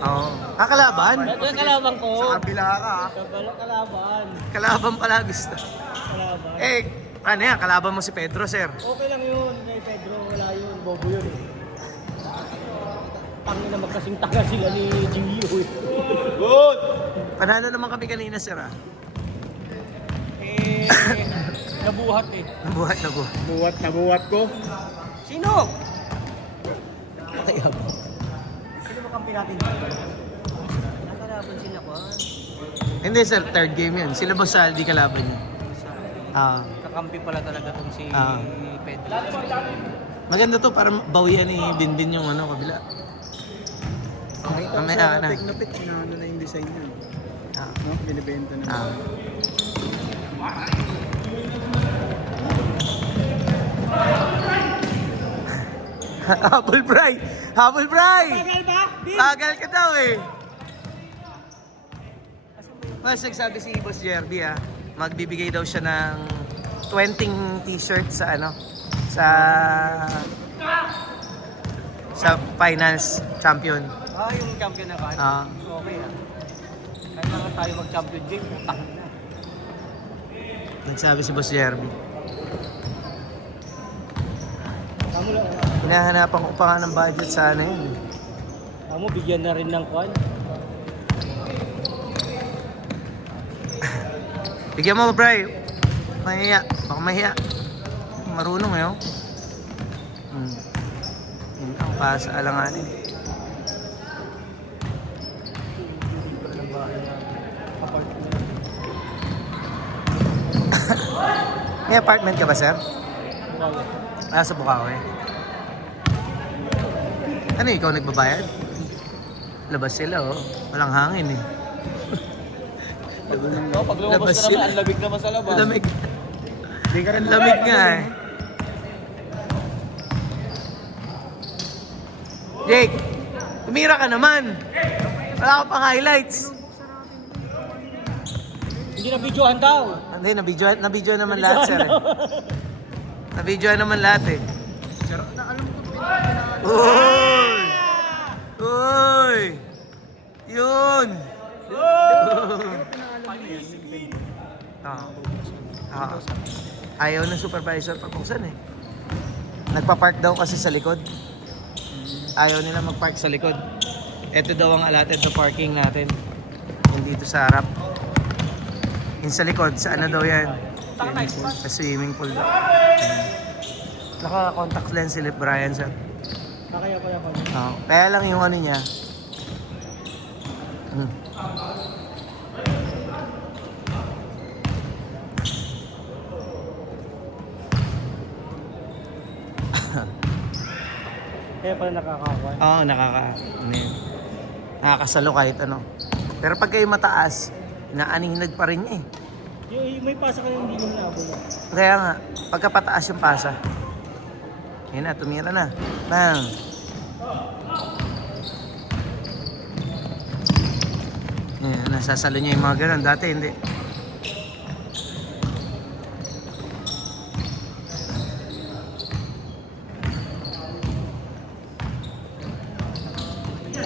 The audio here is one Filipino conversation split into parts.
Oo. Kalaban? Yung kalaban ko. Sa kabila ka. Kalaban. Kalaban pala gusto. Kalaban. Ano yan? Kalaban mo si Pedro, sir? Okay lang yun. Kay Pedro, wala yun. Bobo yun eh. Tangin na magkasing taga sila ni Gio eh. Good! Panalo naman kami kanina, sir, ah. Nabuhat eh. Nabuhat. Nabuhat ko. Sino? Kaya ba? Sino ba kampi natin? Nakalaban sila ko. Hindi, sir. Third game yun. Sila Boss Saldi kalaban niya. Kakampi pala talaga tong si Pedro. Maganda to para bawian ni Binbin yung kabila. Mamaya na. Technopit, ano na yung design niya. No? Binibenta na. Apple Fry! Apple Fry! Tagal ba? Tagal ka daw eh. Mas nagsabi si Boss Jerby magbibigay daw siya ng 20 t-shirt sa sa finals champion. Yung champion na ba? Okay Kaya naman tayo mag-champion game. Tangin na. Nagsabi si Boss Jerby. Kamu lang. Hinahanapan ko pa nga ng budget sa yun. Kamu bigyan na rin ng kwan. Bigyan mo, Bray. Mahiya. Baka mahiya. Marunong Yun ang pasa alanganin. May apartment ka ba, sir? Sa Bukawi. Ano, ikaw nagbabayad? Labas sila, Walang hangin, Pag lumabas ka naman, ang lamig naman sa labas. Lamig. Ang lamig nga, Jake, tumira ka naman. Wala ka pang highlights. Hindi na videohan daw. Hindi, nabidyoan naman lahat, sir. Nabidyoan naman lahat, Uy! Uy! Yun! Ayaw ng supervisor pagpuksan Nagpa-park daw kasi sa likod. Ayaw nila mag-park sa likod. Ito daw ang allotted na parking natin. Yung dito sa harap. Yung sa likod, sa ano daw yan? Sa swimming pool daw. Naka-contact lens si Brian, sir. Kaya pala. Kaya lang yung ano niya. Kaya pala nakakakuha. Oo, nakakasalo kahit ano. Pero pag kayo mataas, naaninag pa rin niya May pasa ka na hindi mo nabol. Kaya nga, pagkapataas yung pasa. Yan na, tumira na. Bang! Yan, nasasalo niya yung mga ganun. Dati hindi.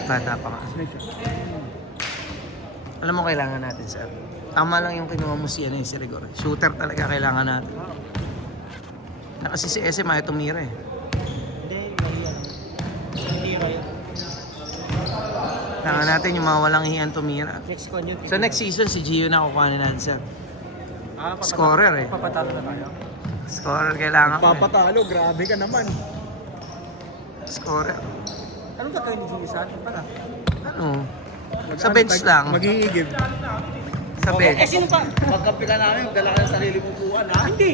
Bata pa nga. Alam mo kailangan natin, sir. Tama lang yung kinuha mo si Rigor. Shooter talaga kailangan natin. Na kasi si SM ayaw tumira Hindi kaya. Kailangan natin yung mga walang hiyan tumira. Next con yun. So next season, si Gio na kukuha na natin, sir. Scorer Papatalo na tayo. Scorer kailangan ko Papatalo, grabe ka naman. Scorer. Anong gagawin ni Gio sa atin pala? Ano? Sa bench lang. Mag-iigib. Sa bench. Sino pa? Pagkampi ka namin, dala ka ng sarili mong buwan, ha? Hindi.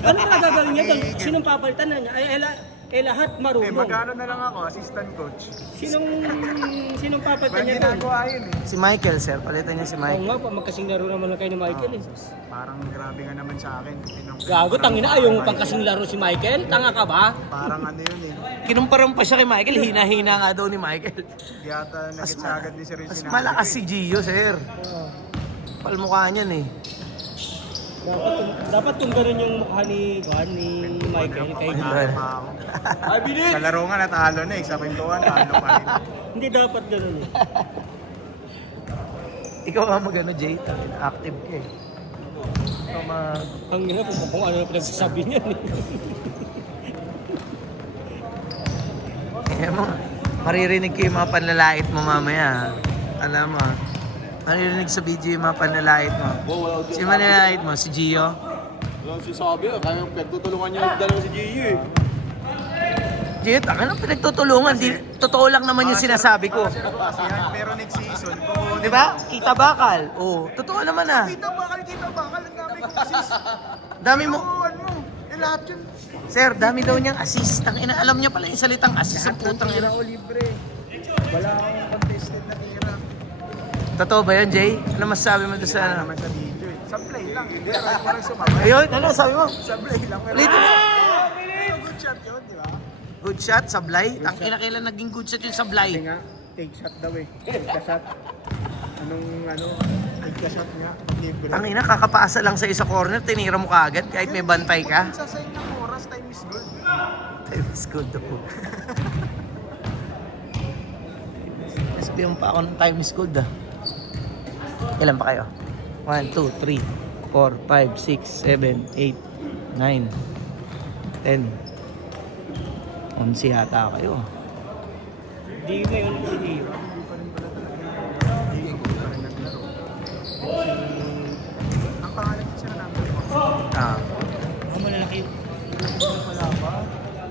Ano na gagawin niya doon? Sinong papalitan na niya? Lahat marunong. Magkano na lang ako, assistant coach. Sinong papalitan Parang niya doon? ginagawa yun Si Michael, sir. Palitan niya si Oo Michael. nga, magkasing laro naman lang kayo ni Michael Parang grabe nga naman sa akin. Gago, tangina, ayaw mo pang kasing laro si Michael? Tanga ka ba? Parang ano yun Kinumparan pa siya kay Michael. Hina-hina nga daw ni Michael. Di ata nagit sa agad ni Sir yung Mas sinabi malakas ko si Gio, sir. Palmukha niyan Dapat kung gano'n yung mukha ni Michael kay Ayun. Ay, bilis! Kalaro nga natalo na eh. Sa pintuan, talo pa rin. Hindi dapat gano'n eh. Ikaw nga magano, Jay. Active ka eh. Ikaw Ang ina kung ano na pinagsasabi niya eh. Eh mo, maririnig ko yung mga panlalait mo mamaya. Alam mo, maririnig sa video yung mga panlalait mo. Si manlalait mo, si Gio. Walang sisabi ah. Kaya pinagtutulungan niya yung dalawa si Gio eh. Gio, anong pinagtutulungan? Totoo lang naman yung sinasabi ko. Pero next season, Di ba? Kita bakal. Oo, totoo naman ah. kita bakal. Ang dami kong assist. Dami mo. Ano? Lahat yun. Sir, dami daw niyang assist. Tangina, alam niya pala yung salitang assist sa putang ina. Ako libre. Wala akong contested na tira. Totoo ba yan, Jay? Ano masasabi mo doon sa ano? Naman sa video eh. Sa play lang. Hindi, parang sumabay. Ayun, ano sabi mo? Sa play lang. Pero Ulitin mo. good shot yun, di ba? Good shot, sablay. Tangina, kailan naging good shot yung sablay? Hindi nga, take shot daw eh. Take ka shot. Take ka shot nga. Libre. Tangina, kakapasa lang sa isa corner, tinira mo kaagad kahit may bantay ka. Sasayang ng oras, time is gold. Time is good ako. Sabihan pa ako ng time is good ah. Ilan pa kayo? 1, 2, 3, 4, 5, 6, 7, 8, 9, 10. 11 yata kayo. Hindi ngayon si Gio. Ang pangalan niya siya namin. Ah, Ang malalaki.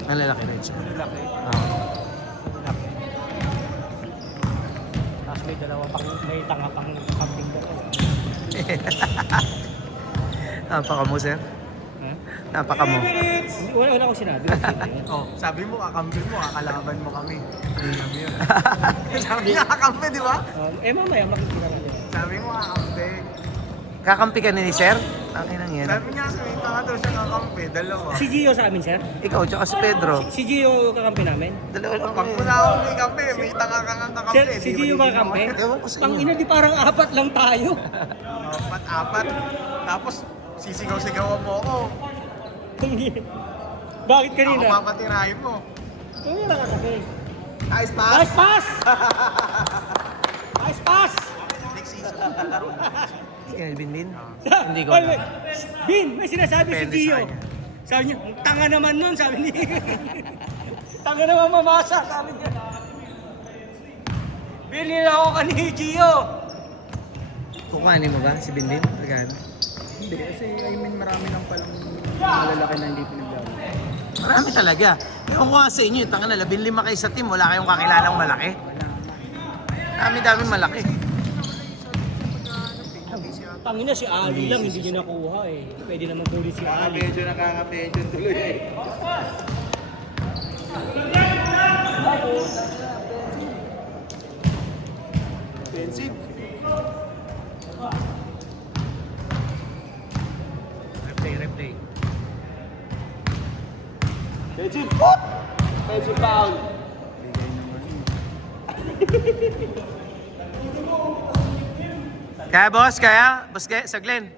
malalaki rin siya. Malalaki. Ah. Malalaki. Tapos may dalawa pang, may tanga pang camping doon. Napaka mo, sir. Ha? Napaka mo. Wala akong sinabi. Oh, sabi mo, kakampi mo, kakalaban mo kami. Hindi namin yun. Sabi niya, kakampi, di ba? Mamaya makikita natin. Sabi mo, kakampi. Kakampi ka ni sir? Ang inang yan. Sabi niya, sumita ka daw siya kakampi. Dalawa. Si Gio sa amin, sir? Ikaw, tsaka si Pedro. Si Gio kakampi namin? Dalawa lang Pag kayo. muna ako may kampi, may tanga ka nga kakampi. Sir, si Gio ba kakampi? Ewan ko sa Ang inyo. ina, di parang apat lang tayo. Apat. Tapos, sisigaw-sigawan mo ako. Bakit Ako kanina? papatirahin mo. Kanina ka kasi. Nice pass! Nice pass! Nice pass! Next season, laro na. Sino, Binlin? Hindi ko Oy, alam. wait. Bin, may sinasabi Depende si Gio. sa kanya. Sabi niya, tanga naman nun, sabi niya. Tanga naman mamasa, sabi niya. Bilhin ako ka ni Gio. Kukuhanin mo ba si Binlin? Magkano? Hindi, kasi I mean marami lang palang malalaki na hindi pinaglaro. Marami talaga. Ewan ko nga sa inyo, tanga na, 15 kayo sa team, wala kayong kakilalang malaki. Dami malaki. Tangina si Ali lang, hindi niya nakuha eh. Pwede naman tuloy si Ali. Medyo nakaka-pension tuloy eh. Offensive. Replay. Offensive. Offensive foul. Kaya boss, kaya? Boss kaya, sa Glenn.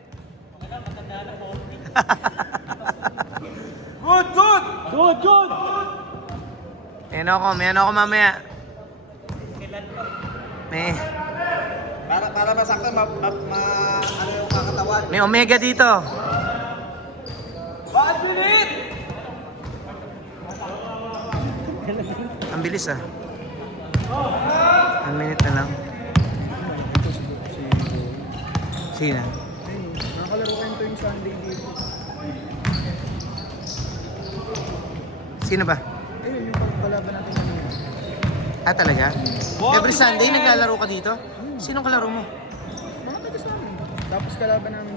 Good! May ano ako mamaya. Para masaktan, ano yung kakatawan. May omega dito. Ang bilis ah. 1 minute na lang. Sino? Nakakalaro kayo ito yung Sunday dito. Sino ba? Ayun, yung pagkalaban natin kanina. Ah, talaga? Every Sunday naglalaro ka dito? Sinong kalaro mo? Mga taga sa amin. Tapos kalaban namin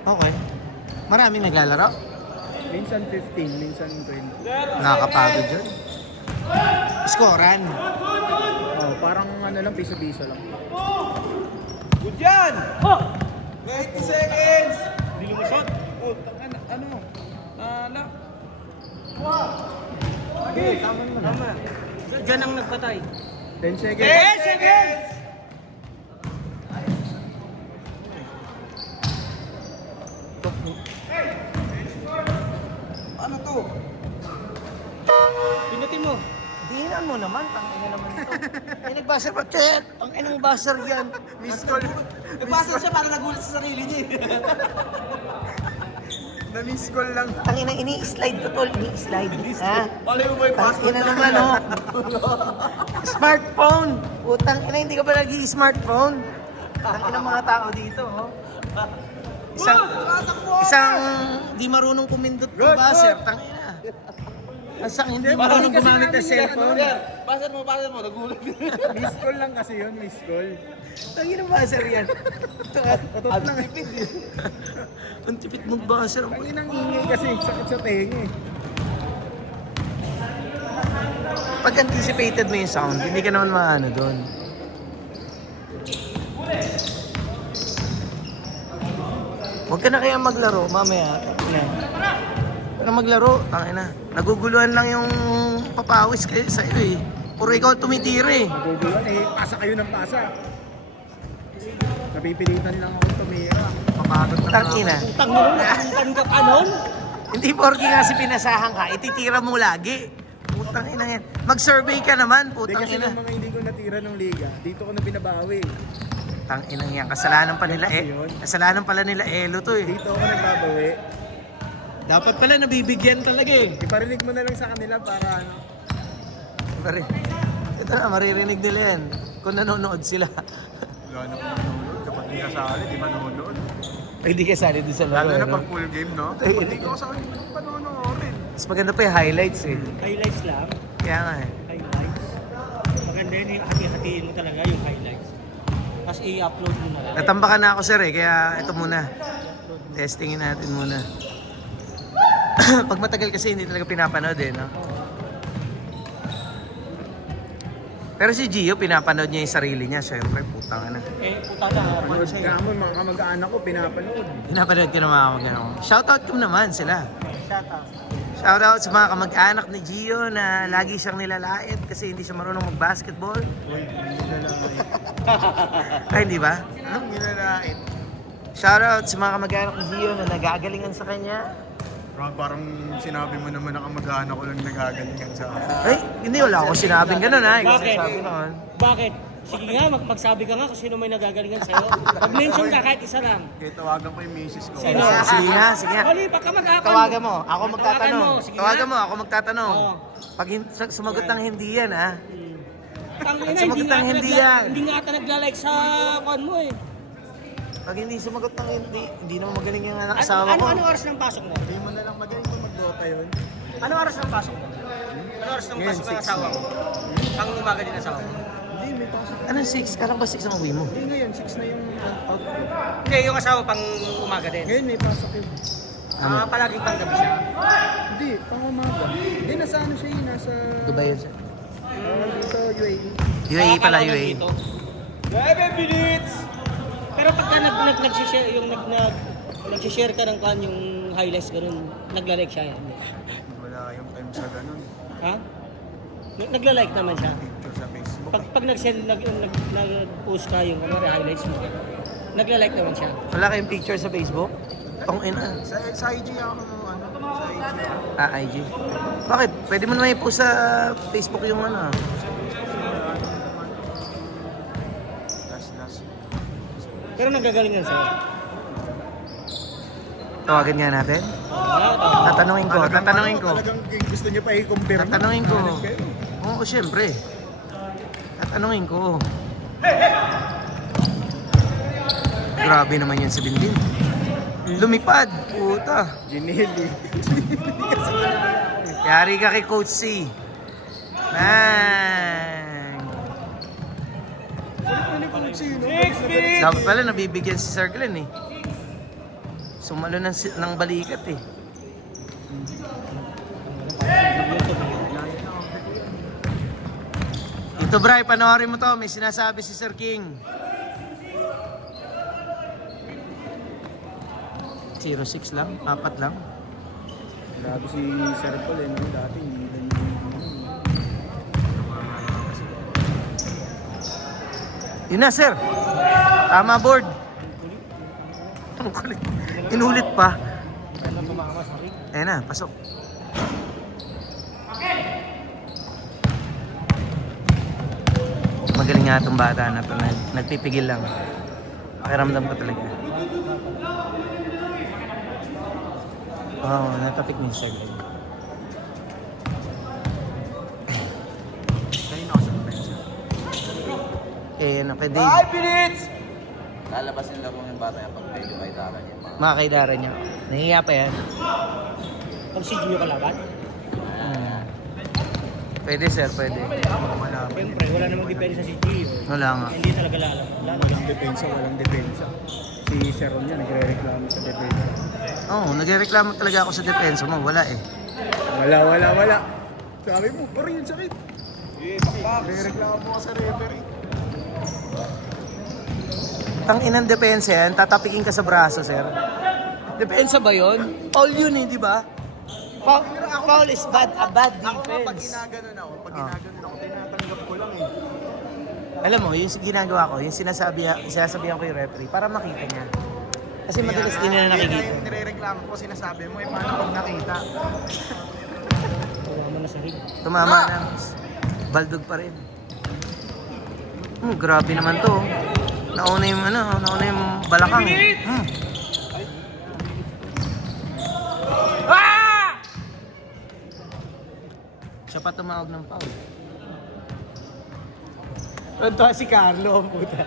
Okay. Maraming naglalaro? minsan 15, minsan 20. Nakakapagod yun. Skoran. Oh, parang ano lang, piso-piso lang. Oh! 90 seconds! Hindi lumusot. Oh, ano? Lock. Okay, tama naman. Tama. Diyan ang nagpatay. 10 seconds. 10 seconds! Tingnan mo naman, tangina naman ito. May nagbasar pa, Chet! Tanginang basar yan. Miss call. Nagbasa siya para nagulat sa sarili niya. Na-miss call lang. Tangina, ini-slide to, tol. Ini-slide. Ha? Wala mo yung password. Tangina naman, oh. Smartphone! Putang ina, hindi ka ba nag-i-smartphone? Tangina mga tao dito, oh. Isang di marunong kumindot ng buzzer, tangina. Asang hindi marunong gumamit ng cellphone. Password mo, nagulat. Miss call lang kasi yun, miss call. Tangina buzzer yan. Otot lang. Ang tipid mong buzzer. Ang inang ingay kasi, sakit sa tenga eh. Pag anticipated mo yung sound, hindi ka naman maano doon. Huwag ka na kaya maglaro, mamaya. Yan. Huwag ka maglaro, tangina. Naguguluhan lang yung papawis kayo sa iyo eh. Puro ikaw tumitira eh. Naguguluhan eh, pasa kayo ng pasa. Napipilitan lang ako tumira. Papagod na Tangina. Utang mo nun, ka pa nun. Hindi porky nga si pinasahan ka, ititira mo lagi. Putang ina yan. Mag-survey ka naman, Hindi putang kasi ina. ng mga hindi ko natira ng liga, dito ko na binabawi. Putang ina yan. Kasalanan pa nila kasalanan pala nila Elo to eh. Dito ako nagbabawi. Dapat pala nabibigyan talaga eh. Iparinig mo na lang sa kanila para ano. Pare, ito na, maririnig nila yan. Kung nanonood sila. Wala na kung manonood. Kapag di kasali, di manonood. Ay, hindi ka sali din sa laro. Lalo na no? pag full game, no? Kapag di ko kasali, panonoorin. Mas maganda pa yung highlights eh. Highlights lang. Kaya nga eh. Highlights. Maganda yun, hati-hatiin mo talaga yung highlights. Tapos i-upload mo na lang. Natambakan na ako sir eh, kaya ito muna. Testingin natin muna. Pag matagal kasi hindi talaga pinapanood eh, no? Pero si Gio, pinapanood niya yung sarili niya. Siyempre, putang na. Puta na, Manood siya ka mo, mga kamag-anak ko, pinapanood. Pinapanood ko ng mga kamag-anak ko. Shoutout ko naman sila. Shoutout. Shoutout sa mga kamag-anak ni Gio na lagi siyang nilalait kasi hindi siya marunong mag-basketball. Uy, hindi na lang eh. Ay, hindi ba? Anong ginalait? Shoutout sa mga kamag-anak ni Gio na nagagalingan sa kanya. Parang sinabi mo naman na kamag-anak ko lang nagagalingan sa akin. Ay, hindi wala akong sinabing ganun ha. Ikaw Bakit? sabi naman. Bakit? Sige nga, magsabi ka nga kung sino may nagagalingan sa'yo. Mag-mention ka kahit isa lang. Kaya tawagan ko yung misis ko. Sino? Sige nga, sige nga. Hali, baka mag-akan. Tawagan mo, ako magtatanong. Tawagan mo, sige Tawagan nga. mo, ako magtatanong. Oo. Pag sumagot ng hindi yan ha. Tangina, Sumagot ng hindi yan. Hindi nga ata nagla-like sa kwan mo eh. Pag hindi sumagot ng hindi naman magaling yung anak asawa ko. Ano oras ng pasok mo? Hindi mo na lang magaling kung mag-dota yun. Ano oras ng pasok mo? Ano oras ng Ngayon, pasok ng 6 asawa mo? Pang umaga din asawa mo? Hindi, may pasok. Anong 6? Kala ba 6 ang uwi mo? Hindi ngayon, 6 na yung out ko. Hindi, yung asawa pang umaga din. Ngayon may pasok yun. Palaging pang gabi siya. Hindi, pang umaga. Hindi, nasa ano siya yun, nasa... Dubai yun sir. Dito, UAE. UAE pala, Akala ko UAE. nandito. 11 minutes! Pero pagka nag-share yung nag-share ka ng kan yung highlights ganun, nagla-like siya yan. Wala yung time sa ganun. Ha? Nagla-like naman siya. Picture sa Facebook. Pag nag-send nag-post ka yung highlights mo. Nagla-like naman siya. Wala kayong picture sa Facebook? Tong ina. Sa IG ako, ano, sa IG. IG. Bakit? Pwede mo naman i-post sa Facebook yung ano. Last. Pero nagagalingan sa'yo. Tawagan nga natin. Tatanungin ko. Talagang gusto niyo pa i-compare. Tatanungin ko. Hanap kayo. Oo, syempre. Tatanungin ko. Grabe naman yun si Binbin. Lumipad. Puta. Ginili. Yari ka kay Coach C. Man. Dapat pala nabibigyan si Sir Glenn eh. Sumalo ng balikat eh. Ito Bray, panoorin mo to. May sinasabi si Sir King. 06 lang, 4 lang. Grabe si Sir Paul eh, no? Dati hindi lang Yun na, sir. Tama, board. Ang kulit. Inulit pa. Ayan na, pasok. Magaling nga itong bata na to. Nagpipigil lang. Pakiramdam ko talaga. Oh, natapik niya yung segment. Kanina ako sa depensa. Ano kay Dave? 5 minutes! Lalabasin lang kung yung bata niya pag medyo may tara niya. Mga kaidara niya. Nahihiya pa yan. Pag si Gio kalaban, Pwede sir, pwede. siyempre, wala namang depensa si Gio. Wala nga. Hindi talaga lalaban. Walang depensa. Si Sharon niya nagre-reklamo sa depensa. Oo, nagreklamo talaga ako sa depensa mo. Wala eh. Wala. Sabi mo, pero yun sakit. Nagre-reklamo ka sa referee. Ang inang depensa yan, tatapikin ka sa braso, sir. Depensa ba yun? Foul yun eh, di ba? Foul is bad, a bad Ako nga, pag defense. ginaganon ako, tinatanggap ko lang eh. Alam mo, yung ginagawa ko, yung sinasabihan ko yung referee para makita niya. Kasi madalas din nila nakikita. Yung nire-reklamo ko, sinasabi mo, paano pag nakita? Wala mo na sa ring. Tumama na. Baldog pa rin. Grabe naman to. Nauna yung balakang. Siya pa tumawag ng foul. Ito si Carlo, ang puta.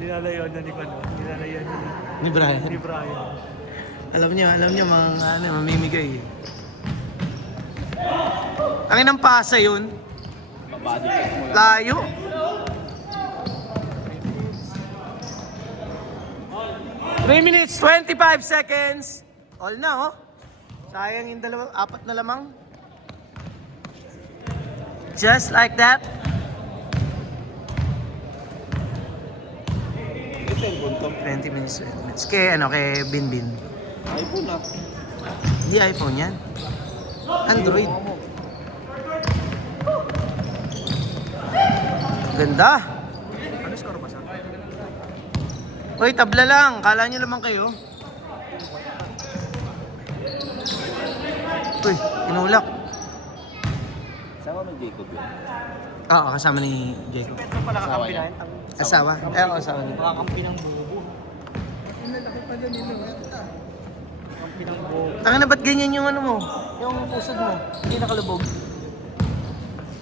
Nilalayon na ni Pano. Nilalayon na Ni Brian. ni Brian. Alam niyo mga mamimigay. Ang inang pasa yun. Mabadi pa mo. Layo. Three minutes, 25 seconds. All na, oh. Sayang yung apat na lamang. Just like that. Ito yung buntong. 20 minutes, 20 minutes. Kay Binbin. iPhone na. Hindi iPhone yan. Android. Ganda. Ano score ba sa? Uy, tabla lang. Kala nyo lamang kayo. Uy, inulak. Sama mo Jacob yun. Oo, kasama ni Jacob. Ito pala Asawa kakampi niya. na yun. Asawa? Asawa niya. Makakampi ng bubo. Nalaki pa dyan nilo. Kampi ng bubo. Tanga na ba't ganyan yung ano mo? Yung pusod mo? Hindi nakalubog.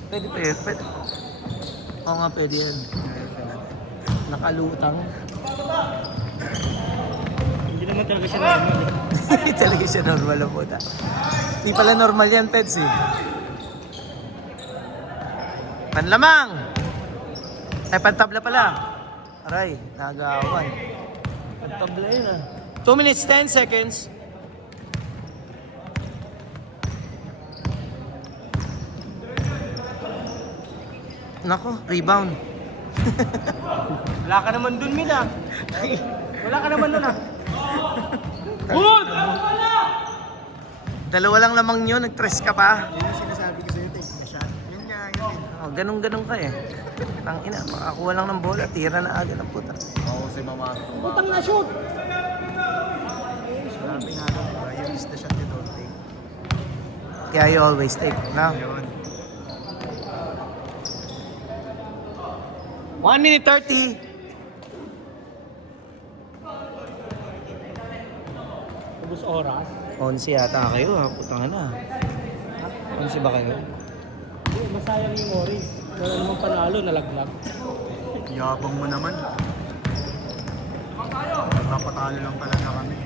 Pwede pa yun? Pwede. Oo nga, pwede yan. Nakalutang. Hindi naman talaga siya normal eh. Hindi talaga siya normal ang puta. Hindi pala normal yan, Peds eh. Panlamang! Ay, pantabla pala. Aray, nagawan. Pantabla yun ah. 2 minutes, 10 seconds. Nako, rebound. Wala ka naman dun, Mina. Wala ka naman dun ah. Good! Dalawa lang lamang yun, nag-tres ka pa. Yun yung sinasabi ko sa'yo, take a shot. Yun nga, yun eh. Oh, ganun-ganun ka eh. Tangina, makakuha lang ng bola, tira na agad ang puta. Oo, si Mama. Putang na shoot! Sabi nga lang, you miss the shot you don't take. Kaya you always take, no? Yun. 1 minute 30. Ubus oras. 11 yata kayo ha, putang na. 11 ba kayo? Hindi, masayang yung orange. Wala namang panalo, nalaglag. Yabang mo naman. Nagpapatalo lang talaga kami.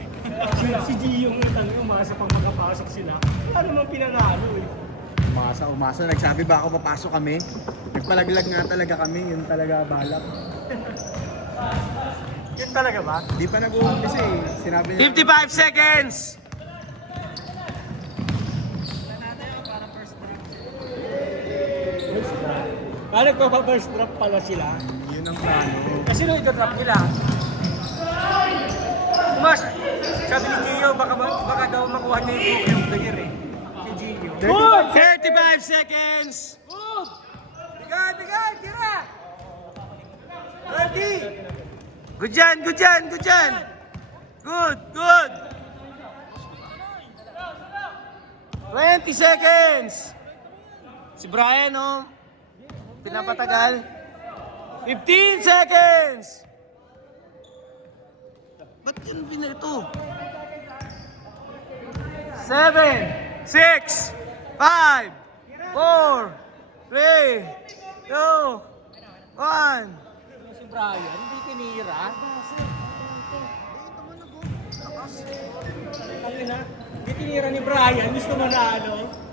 Si Gio yung tanong, umasa pang makapasok sila. Ano namang pinanalo eh. Umasa. Nagsabi ba ako papasok kami? Nagpalaglag nga talaga kami. Yun talaga balak. Yun talaga ba? Di pa nag-uumpisa eh. Sinabi niya. 55 seconds! Nagpa-first drop pala sila. Yun ang plano. Kasi nung ito-drop nila, sabi ni Gio, baka daw makuha niya yung player eh. Si Gio. 35 seconds! Bigay, tira! Ready! Good yan! Good! 20 seconds! Si Brian, oh. pinapatagal. 15 seconds! Ba't yun pinito? 7, 6, 5, 4, 3, 2, 1. Si Brian, hindi tinira. Ano na? Hindi tinira ni Brian, gusto manalo.